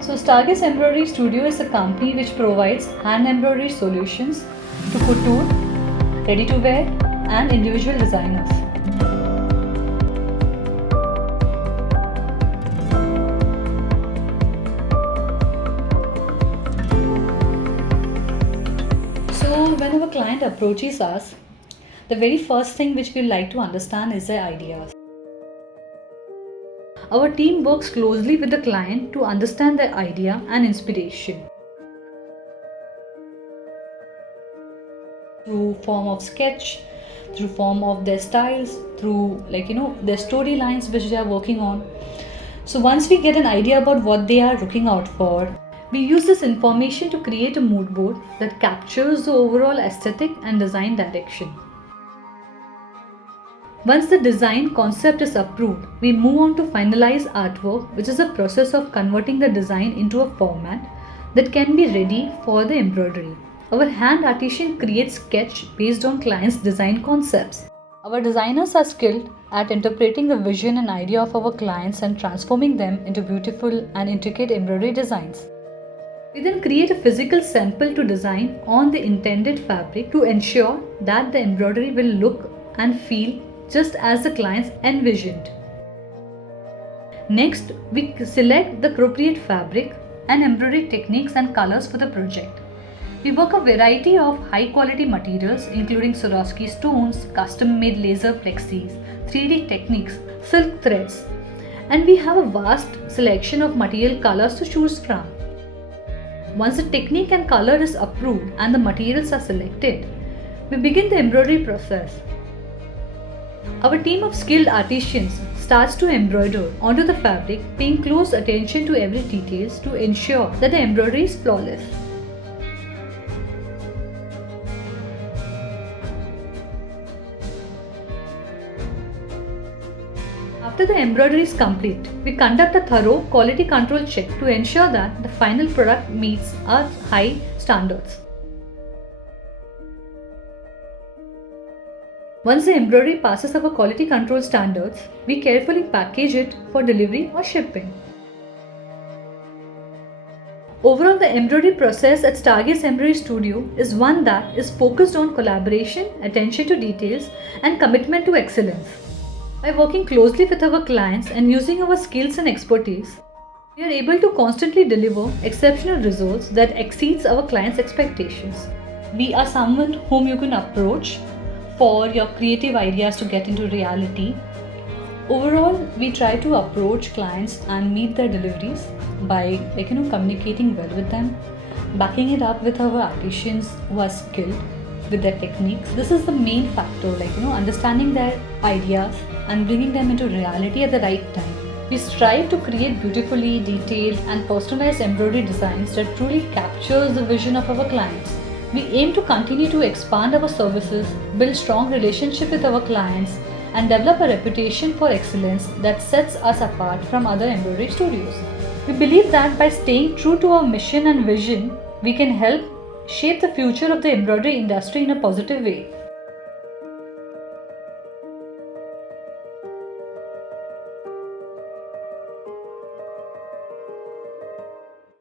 So Stargaze Embroidery Studio is a company which provides hand embroidery solutions to couture, ready-to-wear and individual designers. So when our client approaches us, the very first thing which we like to understand is their ideas. Our team works closely with the client to understand their idea and inspiration. Through form of sketch, through form of their styles, through their storylines which they are working on. So once we get an idea about what they are looking out for, we use this information to create a mood board that captures the overall aesthetic and design direction. Once the design concept is approved, we move on to finalize artwork, which is a process of converting the design into a format that can be ready for the embroidery. Our hand artisan creates sketch based on clients' design concepts. Our designers are skilled at interpreting the vision and idea of our clients and transforming them into beautiful and intricate embroidery designs. We then create a physical sample to design on the intended fabric to ensure that the embroidery will look and feel just as the clients envisioned. Next, we select the appropriate fabric and embroidery techniques and colors for the project. We work a variety of high quality materials including Swarovski stones, custom made laser plexis, 3D techniques, silk threads, and we have a vast selection of material colors to choose from. Once the technique and color is approved and the materials are selected, we begin the embroidery process. Our team of skilled artisans starts to embroider onto the fabric, paying close attention to every detail to ensure that the embroidery is flawless. After the embroidery is complete, we conduct a thorough quality control check to ensure that the final product meets our high standards. Once the embroidery passes our quality control standards, we carefully package it for delivery or shipping. Overall, the embroidery process at Stargaze Embroidery Studio is one that is focused on collaboration, attention to details, and commitment to excellence. By working closely with our clients and using our skills and expertise, we are able to constantly deliver exceptional results that exceeds our clients' expectations. We are someone whom you can approach for your creative ideas to get into reality. Overall, we try to approach clients and meet their deliveries by communicating well with them, backing it up with our artisans who are skilled with their techniques. This is the main factor, understanding their ideas and bringing them into reality at the right time. We strive to create beautifully detailed and personalized embroidery designs that truly captures the vision of our clients. We aim to continue to expand our services, build strong relationships with our clients, and develop a reputation for excellence that sets us apart from other embroidery studios. We believe that by staying true to our mission and vision, we can help shape the future of the embroidery industry in a positive way.